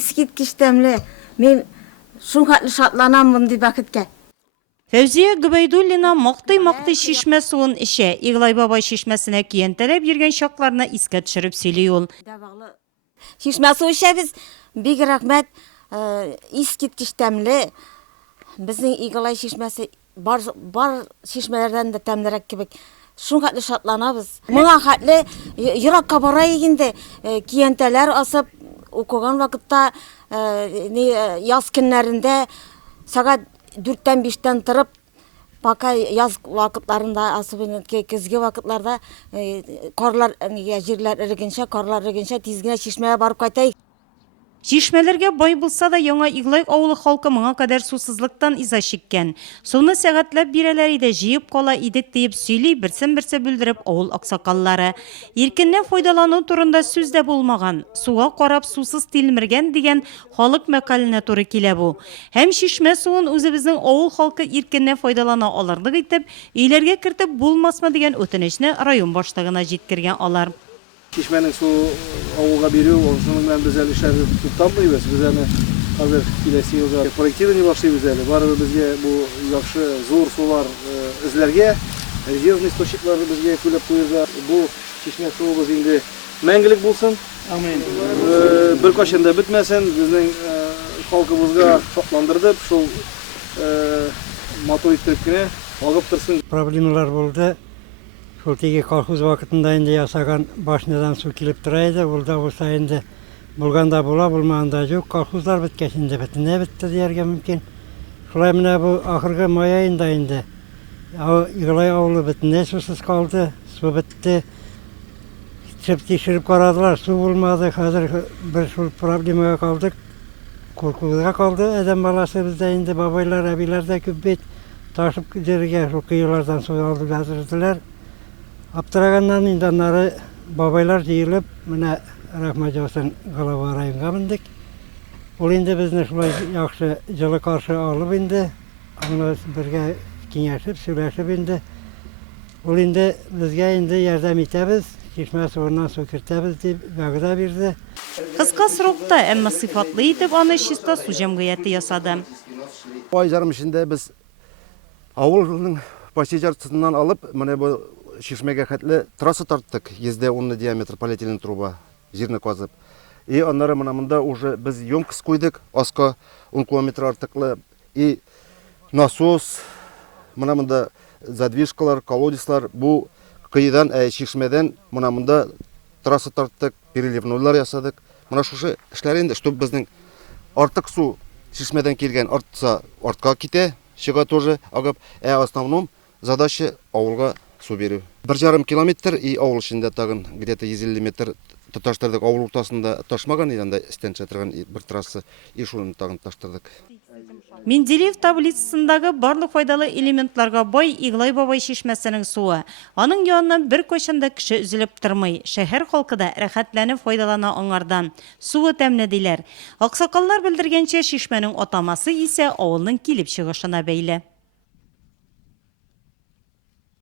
искиткич тәмле. Мен шуңхатлы шатланамын ди бакытка. Фәүзия Гүбәйдуллина мактый шишмә суын эчә. Иглай бабай шишмәсенә киянтәләп йөргән чакларны искә төшереп сөйли ул. Шишмә суы эчәбез. Бик рәхмәт. Искиткич тәмле. Безнең Иглай шишмәсе бар шишмәләрдән дә тәмлерәк кебек. Шуңхатлы шатланабыз. Моңа хәтле еракка бара инде. Киянтәләр асып укыган вакытта яз көннәрендә сагат 4-тән 5-тән торып, пока яз вакытларында, особенно көзге вакытларда карлар җирләр эрегенчә, карлар эрегенчә тиз генә чишмәгә барып кайтайык. Шишмәләргә бай булса да яңа Иглай авылы халкы моңа кадәр сусызлыктан иза чиккән. Суны сәгатьләп бирәләр иде, җыеп кала идек дип сөйли берсен-берсе белдереп авыл аксакаллары. Иркеннән файдалану турында сүз дә булмаган. Суга карап сусыз тилмергән дигән халык мәкаленә туры килә бу. Һәм шишмә суын үзебезнең авыл халкы иркеннән файдалана алырлык итеп, өйләргә кертеп булмасмы дигән үтенечне район башлыгына җиткергән алар. Шишмәнең су авылга бирү, шуның белән без әле эшләрне туктатмыйбыз. Без аны хәзер киләсе елга проектирование башлыйбыз әле. Барыбер безгә бу яхшы зур сулар эзләргә, резервный источникларны безгә күләп куярга. Бу шишмә суыбыз инде мәңгелек булсын. Амин. Беркайчан да бетмәсен. Безнең халкыбызга шатландырды. Шул матур итеп кенә алып торсын. Проблемалар булды. Шул теге колхоз вакытында инде ясаган башнядан су килеп тора иде. Ул да булса инде булганда була, булмаганда юк. Колхозлар беткәч инде бөтенләй бетте дияргә мөмкин. Шулай менә бу ахыргы май аенда инде Иглай авылы бөтенләй сусыз калды. Су бетте. Тикшереп карадылар, су булмады. Хәзер бер шул проблемага калдык. Куркуга калды. Адәм баласы бездә инде бабайлар, әбиләр дә күп бит. Ташып кидергә шул кыйлардан су алып язырдылар. Аптыраганнан инде аннары бабайлар җыелып, менә рәхмәт ясын Галава районга мендек. Ул инде безне шулай яхшы җылы каршы алып инде, аны бергә киңәшеп, сөйләшеп инде. Ул инде безгә инде ярдәм итәбез, чишмә суыннан су кертәбез дип вәгъдә бирде. Кыска срокта, әмма сыйфатлы итеп аны чиста су җәмгыяте ясады. Ай жарым эчендә без авылның почти яртысыннан алып, менә бу шишмәгә хәтле трасса тарттык, 10 диаметр полиэтилен труба, җирне казып. И аннары менә монда уже без емкость куйдык, аска 10 километр артыклы, и насос, менә монда задвижкалар, колодецлар, бу кыйдан, шишмәдән менә монда трасса тарттык, переливнойлар ясадык. Менә шушы эшләр инде, чтобы безнең артык су шишмәдән килгән артса артка китә, чыга тоже агып, основном задача авылга су беру. 1,5 километр и авыл эчендә тагын где-то 150 метр таштырдык. Авыл уртасында ташмаган иде, анда истән чатырган бер трасса, и шуны тагын таштырдык. Менделеев таблицасындагы барлык файдалы элементларга бай Иглай бабай шишмәсенең суы. Аның яныннан бер кайчанда кеше üzелеп тормый. Шәһәр халкы да рәхәтләнеп файдалана аңардан. Суы тәмле диләр. Аксакаллар белдергәнчә, шишмәнең атамасы исә авылның килеп чыгышына бәйле.